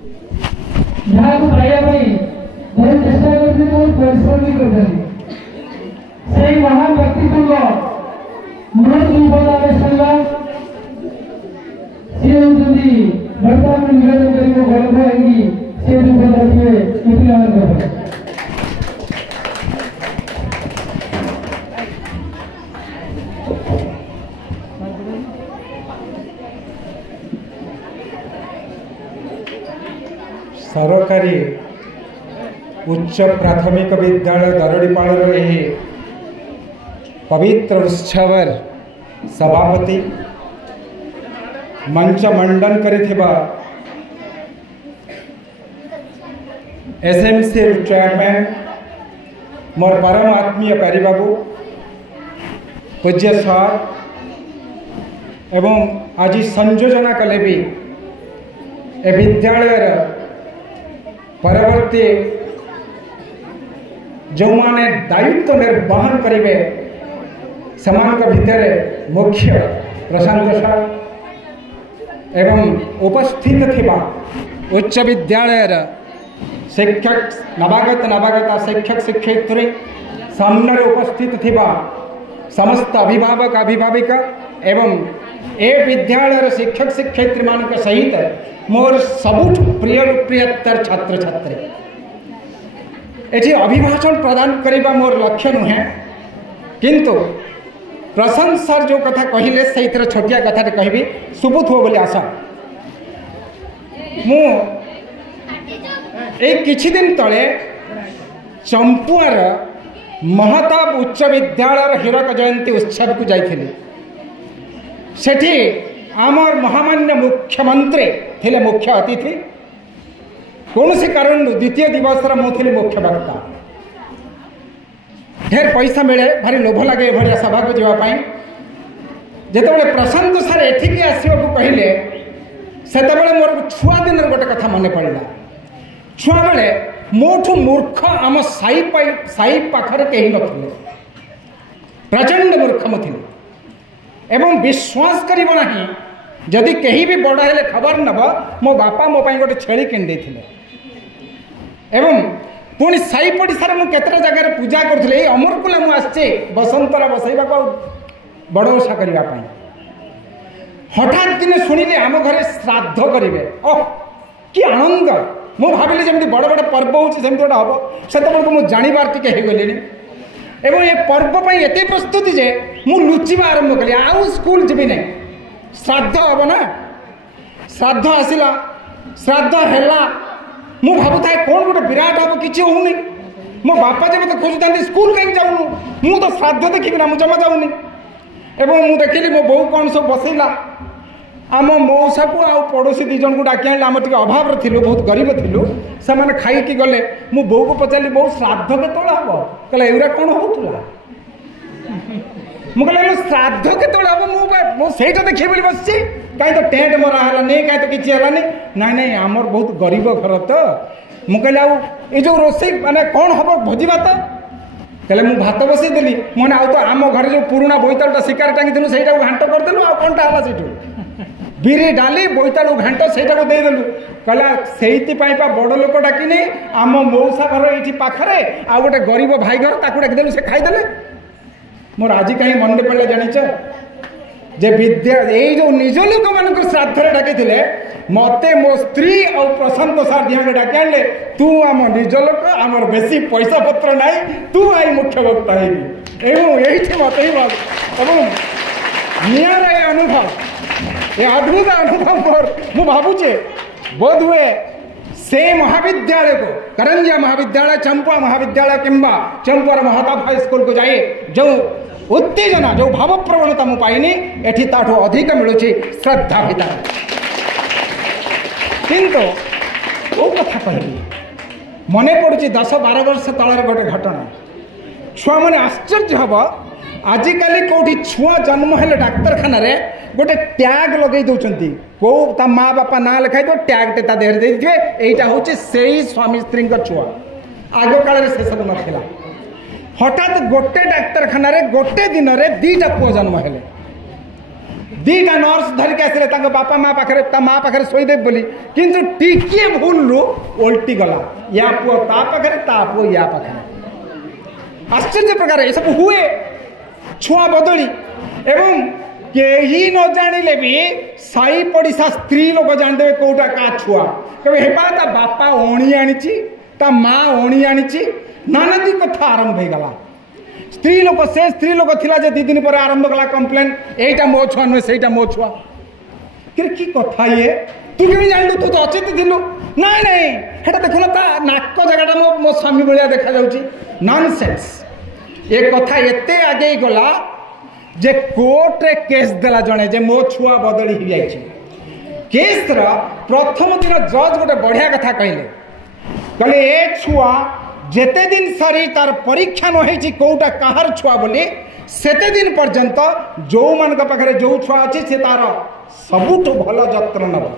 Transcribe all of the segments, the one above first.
यहाँ को पाया भाई बहुत चेष्टा करते बहुत परिश्रम भी करते से महान व्यक्तित्व मूर्त विपदावेश सी होती वर्तमान निवेदन करी गौरव आएंगी से विपद रखिए इतिहास सरकारी उच्च प्राथमिक विद्यालय दरडीपाड़ पवित्र उत्सव सभापति मंच मंडन करिथिबा एसएमसी चेयरमैन मोर परम आत्मीय प्यारी बाबू पूज्य सर एवं आज संयोजना कले भी ए विद्यालय परवर्ती जो माने दायित्व निर्वहन करेंगे समान भितर मुख्य प्रशांत सर एवं उपस्थित थिबा उच्च विद्यालय शिक्षक नवागता शिक्षक शिक्षयित्री सामने उपस्थित थिबा समस्त अभिभावक अभिभाविका एवं ए विद्यालय शिक्षक शिक्षयित्री मान सहित मोर सबुठ प्रियतर छात्र छात्री एठी अभिभाषण प्रदान करने मोर लक्ष्य नुहे किंतु प्रशांत सर जो कथा कहले से छोटिया कथा कहबी सुबुत हो बोली आशा मु एक किछि दिन तले चंपुआर महताब उच्च विद्यालय हीरक जयंती उत्सव को जाइथिली सेठी आमर महामान्य मुख्यमंत्री थिले मुख्य अतिथि कौन से कारण द्वितीय दिवस मुझे मुख्य वक्ता ढेर पैसा मिले भारी लोभ लगे भाई सभा को जावाई जिते प्रशांत सर एठिकी आसवाक कहले से मोर छुआ दिन गोटे कथा मन पड़ा छुआ बेले मोठू मूर्ख आम साई पाखर कहीं नथिले प्रचंड मूर्ख मुझे एवं विश्वास कर जदि कहीं भी बड़ हेले खबर नब मो बापा मो गोटे छेली किणी एवं पुणी साई पड़िशार मुझे जगह पूजा करुले अमरकुला मुझे बसंतर बसैवा बड़ ओषा करने हठात दिन शुणिले आम घरे श्राद्ध करेंगे ओह कि आनंद मु भाविली जमी बड़ बड़ पर्व होमती गोटे हम से मुझे जानवर टी गली एवं ये पर्व पर एत प्रस्तुति जे मु लुचिबा आरंभ कली आउ स्कूल जीवी ना श्राद्ध हम ना श्राद्ध आसला श्राद्ध है मु भावुए कौन गोटे विराट हम किसी होनी मो बापा जब मत खोजुता स्कूल कहीं जाऊनु मु तो श्राद्ध देखी ना मुझे जमा जाऊनी एवं मु देखिली मो बो कौन सब बसैला आम मौसा को आ पड़ोशी दी जन को डाक आम टे अभाव थिलु बहुत गरीब थिलु से खाई गले मु बो को पचारि बो श्राद्ध केत हम कहला एगुरा कौन होता मुझे श्राद्ध केत हम मुझे देखिए बोली बस कहीं तो टेंट मरा है नहीं कहीं तो किसी है ना नहीं आमर बहुत गरीब घर तो मुझे जो रोसे माने कौन हम भोजी भात कहले मु भात बसईदेली मैंने आउ तो आम घर जो पुराना बोईतालुटा शिकार टांगी से घाट करदेलु आ कौनटा है से बिरी डाली बोईतालु घाट से देदेलु कहला से बड़ लोक डाकिनी आम मौसा घर ये पाखे आ गोटे गरीब भाई घर ताकू डाकिदेलु से खाईदेले मोर आज कहीं मन पड़े जानिच जे विद्या ये जो निज लोक मान श्राद्ध डाकी मत मो स्त्री और प्रशांत सार दिहंगे डाक आने तू आम निज लोक आमर बेसी पैसा पत्र ना तू आई मुख्य वक्ता ये मत निरा अनुभव ये अद्भुत अनुभव मोर मु भावुचे बोध हुए से महाविद्यालय को करंजिया महाविद्यालय चंपुआ महाविद्यालय किंबा चंपुआर महताब हाईस्कल को जाए जो उत्तेजना जो भाव प्रवणता मु पाइनी एठी ताठू अधिक मिलूँ श्रद्धा भितर किंतु वो कथा कहली मन पड़ुची 10-12 वर्ष तलर गोटे घटना छुआ मैंने आश्चर्य हम आजिकल कौटी छुआ जन्म हेले डाक्तरखाना रे गोटे टैग लगे दौरान कौ ता माँ बापा ना लिखाई तो टैग टे देहर दे यहाँ हूँ से स्वामी स्त्री छुआ आग काल से सब नाला हठात गोटे डाक्तरखाना रे गोटे दिन रे 2टा पुआ जन्म हेले दीटा नर्स धरिक आसिले बापा माँ पाखे माँ पाखे शोदेव बोली किंतु टिके भूल रु ओल्टी गला या पुओ ता पाखे ता पुओ या पाखे आश्चर्य प्रकार ये सब हुए छुआ बदली एवं केही न जानिले भी साई पड़िशा स्त्री लोक जानदेवे कौटा का छुआ कहे हेपा ता बापा ओणी आनी ता माँ ओणी आनी नानादी कथा आरंभ हो गला स्त्री लोक से स्त्री लोक थिला जे 2 दिन पर आरंभ कला कंप्लेन एटा मो छुआ नुहे सेटा मो छुआ कि कथा ये तू केमी जानलु तू तो अचेत थिलु नहीं नहीं हेटा देखुन ता नाक जगहटा मो स्वामी भलिया देखा जाउची नॉनसेंस ए कथा एते आगे गला जे कोर्ट रे केस देला जणे जे मो छुआ बदली हो जाइछि केस रा प्रथम दिन जज गोटे बढ़िया कथा कहले ए छुआ जेते दिन सरी तार परीक्षा न होइछि कोउटा कहार छुआ बोली सेते दिन पर्यंत जो मान पाखे जो छुआ अच्छी से तार सबुठ भल जत्न नब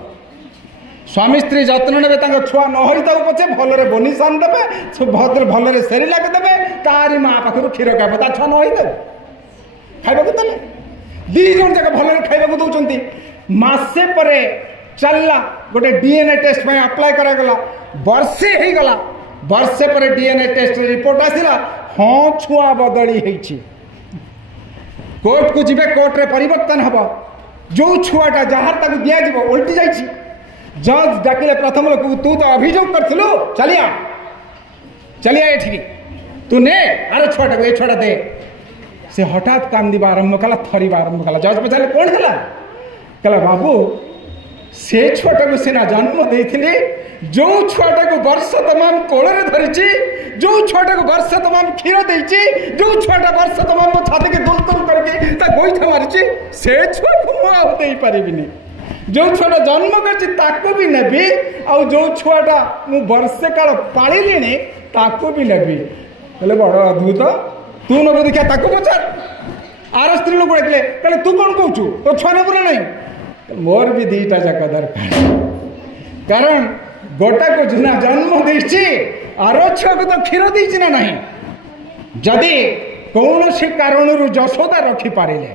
स्वामी स्त्री जत्न ने छुआ न हो पचे भलरे बोनिसन देवे भलरे सेरिलाक देवे तारी माँ पाखर क्षीर खाइब ता छुआ न हो खाइबा देले दी जन जाक भलरे खाइबा दौरान मासे परे चलला गोटे डीएनए टेस्ट में अप्लाई करागला वर्षे हो गला वर्षे पर डीएनए टेस्ट रिपोर्ट आसला हाँ छुआ बदली होइछि कोर्ट को जीवे कोर्ट रे परिवर्तन हब जो छुआटा जहार ताकू दिया जीव उल्टी जाइछि जज डाकिले प्रथम लोक तू तो अभियोग करथिलु चलिया एठी तू ने अरे छुआटा को ए छुआटा दे से हठात कांदीबा आरंभ कला थरीबा आरंभ कला जज पचारे कोन हला कहला बाबू से छुआटा को सेना जन्म देथिले जो छुआटा को वर्ष तमाम कोଳରେ धरिछि जो छुआटा को वर्ष तमाम क्षीर देछि जो छुआटा वर्ष तमाम मो छाती के दुलतुल करके ता गोइठा मारिछि से छुआ को मो आ देई परिबिनी जो छुआटा जन्म करछि ताको भी नेबी आ जो छुआटा मु वर्षे काल पालिलिनी ताको भी नेबी बोले बड़ अद्भुत तू न देखा ताको पचार आर स्त्री लोक देखले कहले तू कोन कहूछु तो छुआ ने पुरा नहीं मोर भी दीटा जाक दरकार कारण गोटा को जुना जन्म देछि आरो छुआ को तो क्षीर देछि ना नहीं जदि कौन से कारण रु जशोदा रखी पारिले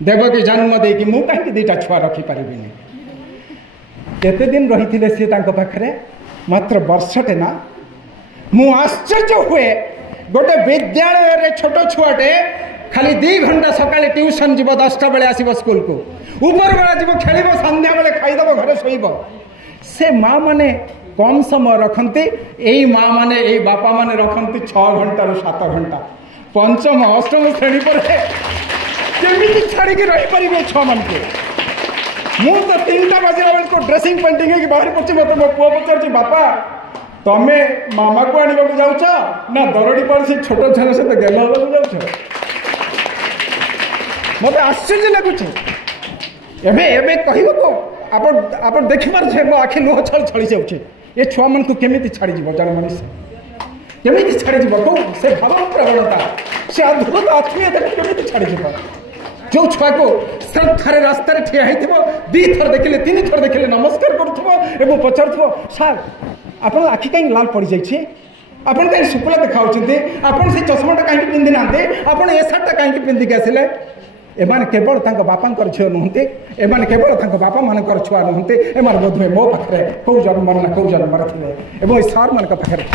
देवकी जन्म देकी मु कहीं दीटा छुआ रखी पारिबिनी केते दिन रहिथिले से तांको पाखरे मात्र वर्षटे ना मु आश्चर्य हुए गोटे विद्यालय रे छोट छुआटे खाली 2 घंटा सकाले ट्यूशन जीव 10टा बेले आसीबो स्कूल को ऊपर बेला जीव खेलिबो संध्या बेले खाइदबो घरे सोइबो से माँ माने कम समय रखती यही माँ माने यही बापा माने रखती 6 घंटा रू 7 घंटा पंचम अष्टम श्रेणी पर केमी छाड़ी रही पारे छुआ मान के मु तो 3टा बजला बेल को ड्रेसिंग पेंटिंग की बाहर पड़े मत मो पुआ पचार बापा तमे मामा को आने जाऊच ना दरड़ी पर से छोट छुआ सहित गेल जाऊच मत आश्चर्य लगुच एबे कहब को आप देखिपारे मो आखि लुह छल छड़ी जाऊे ये छुआ मान को केमी छाड़ी जन मनुष्य केमी छाड़ी कौ से भाव प्रवणता से अद्भुत आत्मीयता केमी छाड़ी जो छुआ को श्रद्धार रास्तार ठिया हो 2 थर देखिले 3 थर देखिले नमस्कार कर पचार सार आप आखि कहीं लाल पड़ जाइए आपन कहीं शुक्ला देखा आपन से चश्माटा कहीं पिंधि ना आपन ए सार्टा कहीं पिंधिक आसिले एमाने केवल तांको बापांकर झियो नुहंती एमाने केवल तांको बापा मानकर छुआ नुहंती एमाने बोधवे मो पाखरे कौ जन्म ना कौ जन्म थिले एवं सार मान पाखरे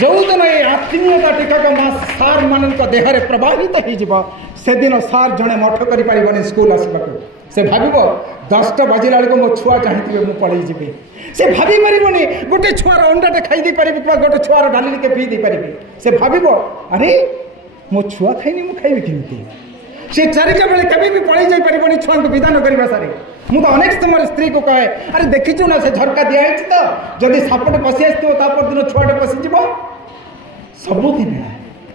जौदन ये आत्मीयता टीकाक सार मान देहरे प्रवाहित हो से दिन सार जड़े मठ कर स्कूल आसवाक से भाव 10टा बाजिला बेलू मो छुआ चाहिए मुझे पलि जी से भाभी पारनी गोटे छुआर अंडाटे खाई पारि गोटे छुआर डाली के पी पारि से भाव अरे मो छुआ खाइनी मु खाइबी केमती से 4टा बेले कभी भी पलि जाई परिबनी छुआ को विधान करबा सारे मु तो अनेक समय स्त्री को कहे अरे देखिछु ना से झरका दिया है तो जदि सापटे पसी आसथिबो ता पर दिन छुआटे पसी जीवो सबुदिन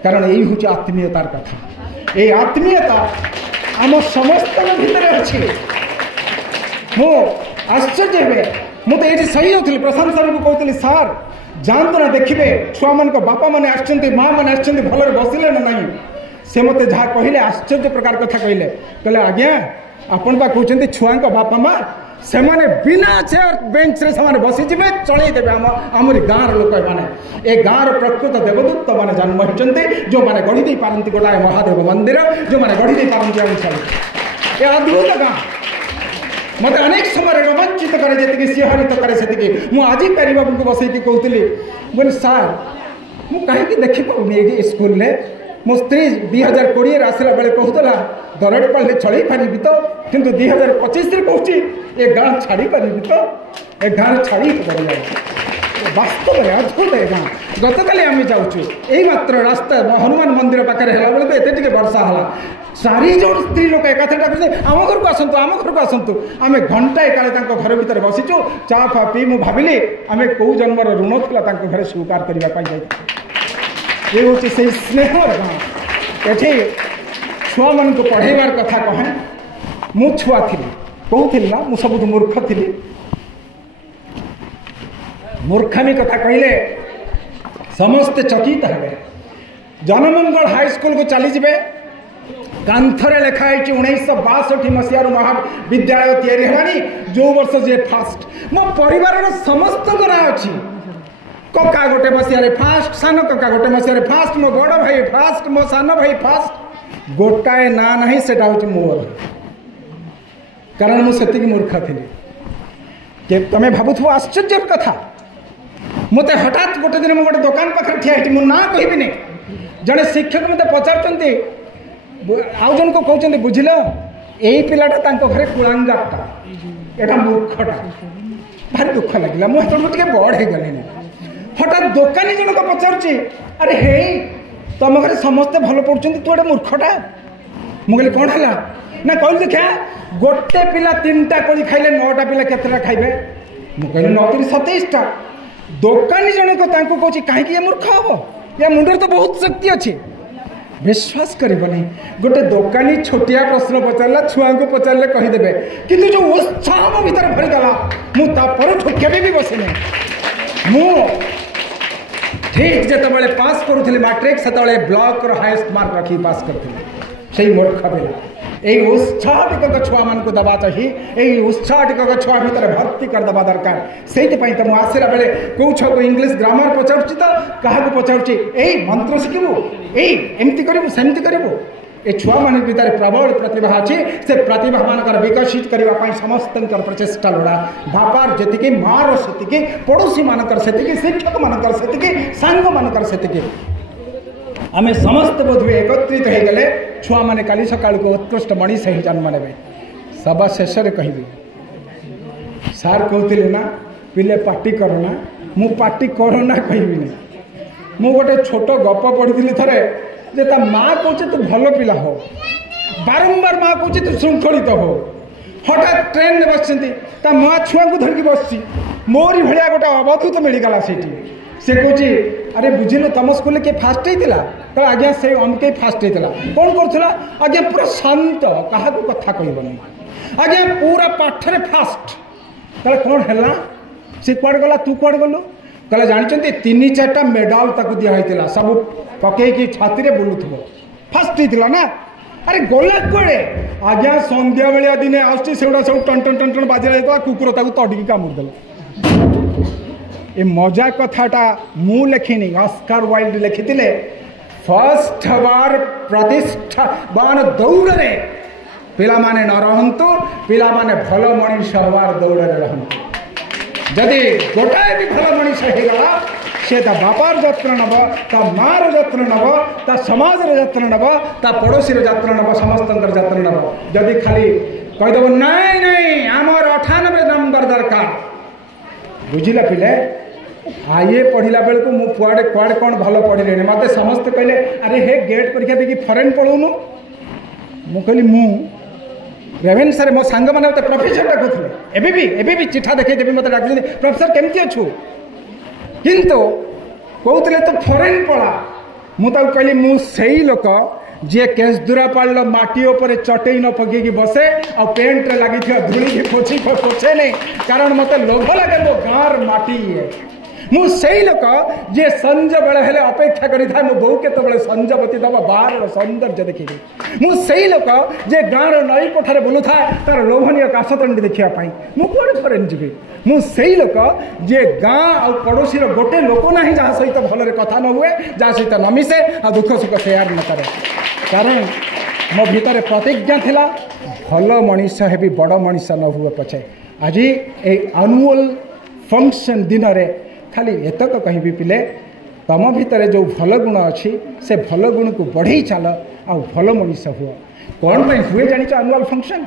कारण यही हूँ आत्मीयतार कथा ये आत्मीयता आम समस्त भितर अच्छी मु आश्चर्य हे मुझे ये सही होती प्रशांत सर को कहती सार जानते ना देखिए छुआ मान बापा मैंने आसछन्ति माँ मैंने आसछन्ति भलरे बसिले ना नहीं से मते जहाँ कहले आश्चर्य प्रकार कथा कहले आज्ञा आपण बा कहते छुआ बापा माँ से बिना चेयर बेंच रे से बसीजे चलईदेवे आमरी गाँव लोक मैंने ए गाँव प्रकृत देवदूत मैंने जन्म होती जो मैंने गढ़ी दे पारती गोटाए महादेव मंदिर जो मैंने गढ़ी दे पारती अंचल ए अद्भुत गाँ मत अनेक समय रोमांचित करे जी सिंहरित करे से मुझे आज प्यारी बाबू को बसैकी कहती बोले सार मुझे कहीं देखी पाऊनी स्कूल में मो स्त्री 2020 आसला बेले कहूला दरड़ पड़े चल पारि तो किंतु 2025 कहूँ ए गाँ छाड़ी पारि तो ए गाँव छाड़ी वास्तव में अद्भुत है गाँ गत काली आम जाऊँ यही मात्र रास्ता हनुमान मंदिर पाखे है बेले तो एत वर्षा है 4 जन स्त्री लोक एकाथ आम घर को आसतु आम घर को आसतु आम घंटाए काले घर भितर बसीचु चा फा पी मुझे भाविली आम कौ जन्मर ऋण था घर स्वीकार करने ये हूँ से स्नेह गाँ ये छुआ मान पढ़ेबार कथा कहे मु छुआ थी कहूली ना मुझे सब मूर्ख थी मूर्खामी कथा कहले समस्ते चकित हे जनमंगल हाईस्कल को चलीजे कांथरे लिखाई 1962 मसीह महाविद्यालय तैयारी जो वर्ष जे फास्ट मो परिवार समस्त नाँ अच्छी कका गोटे मसीह फास्ट सान कका गोटे मसीह फास्ट मो बड़ भाई फास्ट मो सान भाई फास्ट गोटाए ना ना से मोर कारण मुझे मूर्ख थी तुम्हें भावुव आश्चर्य कथा मत हठात गोटे दिन गोटे दुकान पाखे ठिया मो ना कहबी जड़े शिक्षक मत पचार आउ जन को कहते बुझल यही पिलाटा घरे कुलांगाटा यहाँ मूर्खटा भारी दुख लगे मुझे बड़ हो गली हठात दोकानी जनक पचार अरे हे तुम घर समस्ते भल पढ़ुं तू गोटे मूर्खटा मुझे कौन है ना कहली देखा गोटे पिला 3टा कोड़ी खाइले 9टा पिला केतटा खाइबे मुझे 9 3 27टा दोकानी जनक कहूँ कहीं मूर्ख हम या मुंडर तो बहुत शक्ति अच्छी विश्वास करनी गोटे दोकानी छोटिया प्रश्न पचारा छुआ को पचारे कहीदेवे किंतु जो उत्साह मो भर भरीगला मुझे भी बसने मु ठीक जिते पास करूली मैट्रिक से ब्लॉक हाईएस्ट मार्क रखी पास करी मूर्ख पिला यही उत्साह टिकक छुआ मान को दबा चाहिए यही उत्साह टिकक छुआ भर भर्ती करदे दरकार से तो मुझे आसला बेले कौ छुआ को इंग्लीश ग्रामर पचार तो क्या पचार यही मंत्र शिखबू यही एमती करूँ सेमती करूँ ये छुआ मान भर प्रबल प्रतिभा अच्छी से प्रतिभा मानकर विकसित करने समस्त प्रचेषा लोड़ा बापार जी मार से पड़ोशी मानकर से शिक्षक मानकर से सांग मानकर से आम समस्त बोधे एकत्रित हो गले छुआ मैंने काली सका को उत्कृष्ट मनीष ही जन्म ने सभा शेष कहबी सार कहते ना पिले पार्टी करना मु पार्टी करना कहबी मु गोटे छोट गप पढ़ी थे जे ता माँ कहे तू भल पिला हो बारंबार माँ कहे तू श्रृंखलित हो हठात ट्रेन में बस माँ छुआ को धरिकी बस मोरी भाया गोटे अवधूत मिलगला से कहे अरे बुझिल तुम स्कूल किए फास्ट होता कह आज्ञा से अमके फास्ट होता कौन करूला आज्ञा पूरा शांत क्या कथा कहबनी आज्ञा पूरा पाठरे फास्ट कह कौन है सी कुआड़े गला तू कुआड़े गलु कहले जानते 3-4टा मेडाल ताकू दिखाई सब पकईकि छाती में बुलूब फास्ट होता ना अरे गला कड़े आज्ञा संध्या बेलिया दिने आसुची सेगुड़ा सब टन टन टन टन बाजिला कुकुर ताकू तड़िकी कामुड़देला ये मजा कथाटा मु लिखिनी ऑस्कर वाइल्ड लिखिले फर्स्ट बार प्रतिष्ठावान दौड़े पिला माने न रहंतु पिला माने भल मनीष हवार दौड़े रहंतु जदि गोटाए भी भल मनीष होगला से ता बापार जत्न नब ता मार जत्न नब ता समाज जत्न नब ता पड़ोशी जत्न नब समस्त जत्न नब जदि खाली कहीदेव नाई नाई आमर 98 नंबर दरकार बुझिला पिले आईए पढ़ला बेल को मुझे कुआड़े कुआड़े कौन भल पढ़े मत समस्त कहले अरे हे गेट परीक्षा देखी फरेन पढ़ौनु मु कहली मु रेवेन्सा रे मो सांग मैंने मत प्रोफेसर डाकुले एबी चिठा देखी मत डाक प्रोफेसर केमती अच्छु किंतु कहते तो फरेन पढ़ा मुझे कहली मुझे लोक जी केशदुरापाल माटी उपर चटई न पकईकि बसे आ पेंट लगी धूली पोछे नहीं कारण मत लोभ लगे मो गाँव माटी मु से लोक जे संज बेले हेले अपेक्षा करी था मो बो केते बेले संजवती दबा बाहर सौंदर्य देखिबी मु से लोक जे गाँव नई कोठारे बुलू था तार लोभनीय काशतंडी देखिया पाई मु कोड़े फरेन जीवी मु से लोक जे गाँ आ पड़ोसी गोटे लोक ना जहाँ सहित भलरे कथा न हुए जहाँ सहित न मिसे आ दुख सुख शेयर न करे कारण मो भितर प्रतिज्ञा थिला भल मनीष हेबी बड़ मनीष न हुए पछे आज ए एनुअल फंक्शन दिन रे खाली एतक कहबी पिले तम भितर जो भल गुण अच्छी से भल गुण को बढ़ई चल आ भल मनीष हुए कौन पर हुए जानी एनुअल फंक्शन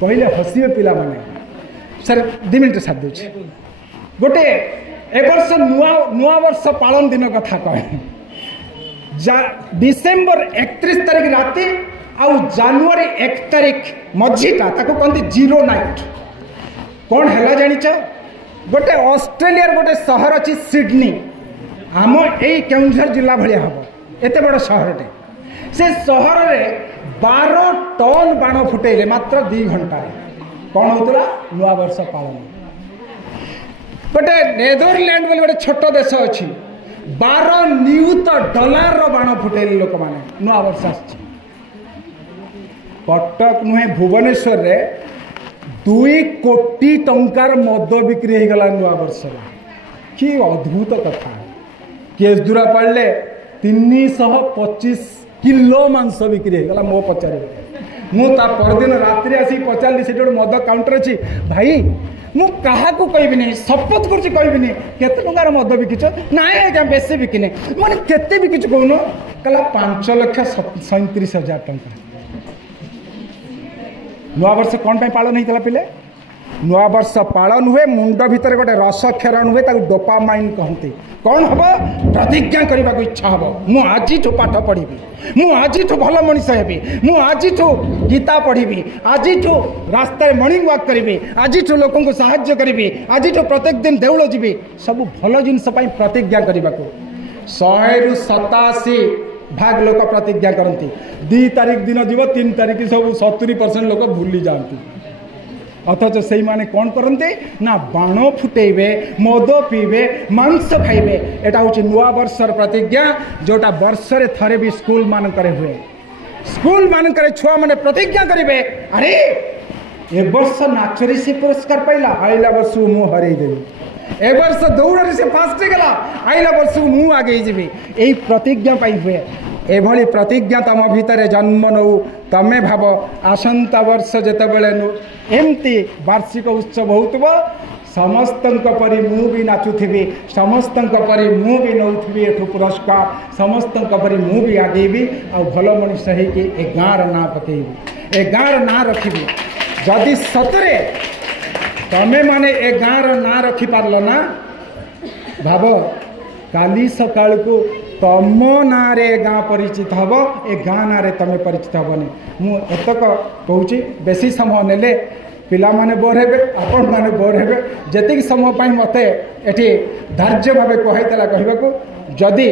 कहले हसिए पिला माने सर 2 मिनट साथ दूचे गोटे ए वर्ष नुआ वर्ष पालन दिन कथा कहे डिसेम्बर 31 तारिख राति आउ जनवरी 1 तारिख मझीटा ताको कहते जीरो नाइट कौन है जानिच गोटे ऑस्ट्रेलिया गोटे सहर अच्छी सिडनी आम यही केउझर जिला भाया हम एत बड़ सहरटे से सहर में 12 टन बाण फुटेले मात्र 2 घंटा कौन होता नुआ वर्ष पालन गोटे नेदरलैंड बोले गोटे छोट देश अच्छी 12 नियुत डॉलर बाण फुटेले लोक मैंने नुआ वर्ष आसी कटक नुहे भुवनेश्वर रे 2 कोटी टंकार मद बिक्री हो गला नुआ वर्ष कि अद्भुत कथा केस दूरा पड़े 325 किलो मांस बिक्री हो गला मो पचारे मुझा परदिन रात्रि आसी पचारि से मद काउंटर अच्छी भाई मु क्या कहबी नहीं शपथ कर कहबी केते टंकार मद बिकिच ना आज्ञा बेसी बिकिने मैंने केते बिकिच कहून कहला 5,37,000 टंका नुआ वर्ष कौन पालन होता पिले नुआ वर्ष पालन हुए मुंड भितर गोटे रस क्षरण हुए ताकू डोपामाइन कहते कौन हम प्रतिज्ञा करने को इच्छा हम मु आज पाठ पढ़ी मु आज भल मनीष हेबी मु आज गीता पढ़ी आज रास्ता मर्निंग वॉक करी आज लोक साहाय्य करी आज प्रत्येक दिन देउल जीवी सब भल जिनस प्रतिज्ञा करने को 187 भाग लोक प्रतिज्ञा करती 2 तारिख दिन जीव 3 तारिख सब 70% लोक भूली जाती अथच से माने कौन करते ना बाण फुटेबे मद पीबे मांस खाइबे एटा हूँ नुआ वर्षर प्रतिज्ञा जोटा वर्ष रे थरे भी स्कूल मानक हुए स्कूल मानक छुआ मैंने प्रतिज्ञा करेंगे अरे ए वर्ष नाचरी से पुरस्कार पाइला आइला वर्ष मु हरईदेवी ए वर्ष दौड़ से फास्ट गला आइला वर्ष मु आगे जीवी यही प्रतिज्ञा पाई हुए एभली प्रतिज्ञा तम भितर जन्म नौ तमें भाव आसंता वर्ष जेतेबेले एमती वार्षिक उत्सव होतबो समस्तंक परि मु भी नाचुथि समस्तंक परि मु भी नौथि एठु पुरस्कार समस्तंक परि मु भी आगेबी आ भल मनीष होइकि ए गाँर ना पकेबी ए गाँर ना रखिबी जदि सतरे तमें माने ए गाँर ना रखि पारल ना भाव काली सकाळ को तम ना गाँ परिचित हम ए गाँ ना तमें परिचित हेनी मु एतक कहूँ बेसी समय नेले पिला माने बोर हेबे आपण माने बोर हेबे जतिक समय पाई मते एठी धार्य भावे कहैतला कहबाकू जदि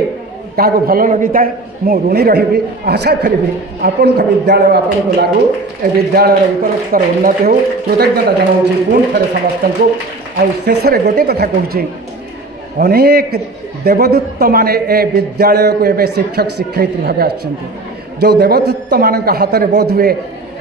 क्या भल लगी था मु ऋणी रही आशा करी आपण विद्यालय आपण को लागू ए विद्यालय उत्तरोत्तर उन्नति हो कृतज्ञता जनाऊँ पुणी थे समस्त को शेष गोटे कथा कहूँ अनेक देवदूत माने ए विद्यालय को एवं शिक्षक शिक्षयित्री भाव जो देवदूत मान हाथ में बोध हुए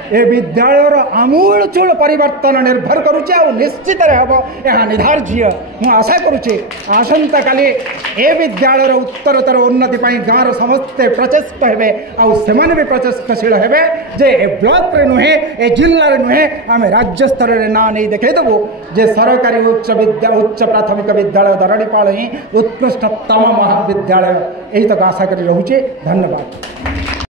ए विद्यालय आमूल चूल परिवर्तन निर्भर करुचे आ निश्चित हम यहाँ निर्धार्य मु आशा करुचे आसंता काली ए विद्यालय उत्तरोत्तर उन्नति गाँव समस्ते प्रचेष्ट हेबे आने भी प्रचेष्टशील हेबे जे ए ब्लॉक रे नुहे ए जिल्ला रे नुहे आम राज्य स्तर रे ना नहीं देखदेबू जे सरकारी उच्च प्राथमिक विद्यालय दरड़ीपाल ही उत्कृष्टतम महाविद्यालय यही तक आशा करी रहुचे। धन्यवाद।